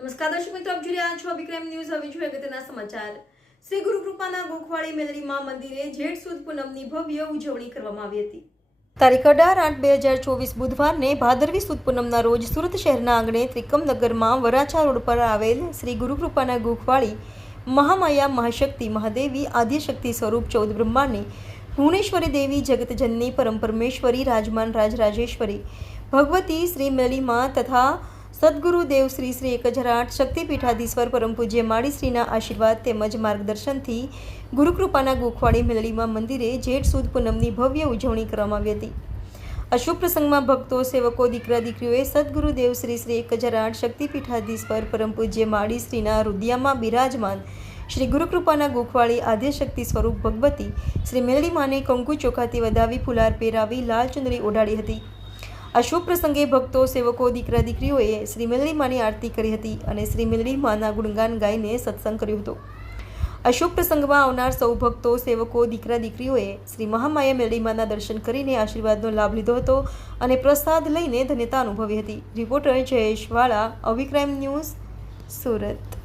નમસ્કાર દર્શક મિત્રો, આપ જોઈ રહ્યા છો અભિક્રમ ન્યૂઝ. હવે જોઈએ અગત્યના સમાચાર. શ્રી ગુરુ કૃપાના ગોખવાડી મેલડીમાં મંદિરે જેઠ સુદ પૂનમની ભવ્ય ઉજવણી કરવામાં આવી હતી. તારીખ અઢાર આઠ બે હજાર ચોવીસ બુધવારને ભાદરવી સુદ પૂનમના રોજ સુરત શહેરના આંગણે ત્રિકમનગરમાં વરાછા રોડ પર આવેલ શ્રી ગુરુકૃપાના ગોખવાળી મહામાયા મહાશક્તિ મહાદેવી આદ્યશક્તિ સ્વરૂપ ચૌદ બ્રહ્માંડની ભુવનેશ્વરી દેવી જગતજનની પરમ પરમેશ્વરી રાજમાન રાજરાજેશ્વરી ભગવતી શ્રી મેલીમાં તથા સદગુરુ શ્રી શ્રી એક હજાર આઠ શક્તિપીઠાધીશ્વર પરમ પૂજ્ય માળીશ્રીના આશીર્વાદ તેમજ માર્ગદર્શનથી ગુરુકૃપાના ગોખવાડી મેલડીમાં મંદિરે જેઠ સુદ પૂનમની ભવ્ય ઉજવણી કરવામાં આવી હતી. આ પ્રસંગમાં ભક્તો, સેવકો, દીકરા, દીકરીઓએ સદગુરુ શ્રી શ્રી એક હજાર આઠ શક્તિપીઠાધીશ્વર પરમ પૂજ્ય માળીશ્રીના રુદિયામાં બિરાજમાન શ્રી ગુરુકૃપાના ગોખવાળી આદ્યશક્તિ સ્વરૂપ ભગવતી શ્રી મેળીમાને કંકુ ચોખાથી વધાવી ફુલાર પહેરાવી લાલ ચુંદડી ઓઢાડી હતી. આ શુભ પ્રસંગે ભક્તો, સેવકો, દીકરા, દીકરીઓએ શ્રી મેલડી માની આરતી કરી હતી અને શ્રી મેલડી માના ગુણગાન ગાઈને સત્સંગ કર્યો હતો. આ શુભ પ્રસંગમાં આવનાર સૌ ભક્તો, સેવકો, દીકરા, દીકરીઓએ શ્રી મહામાયા મેલડી માના દર્શન કરીને આશીર્વાદનો લાભ લીધો હતો અને પ્રસાદ લઈને ધન્યતા અનુભવી હતી. રિપોર્ટર જયેશ વાળા અવિક્રાઇમ ન્યૂઝ, સુરત.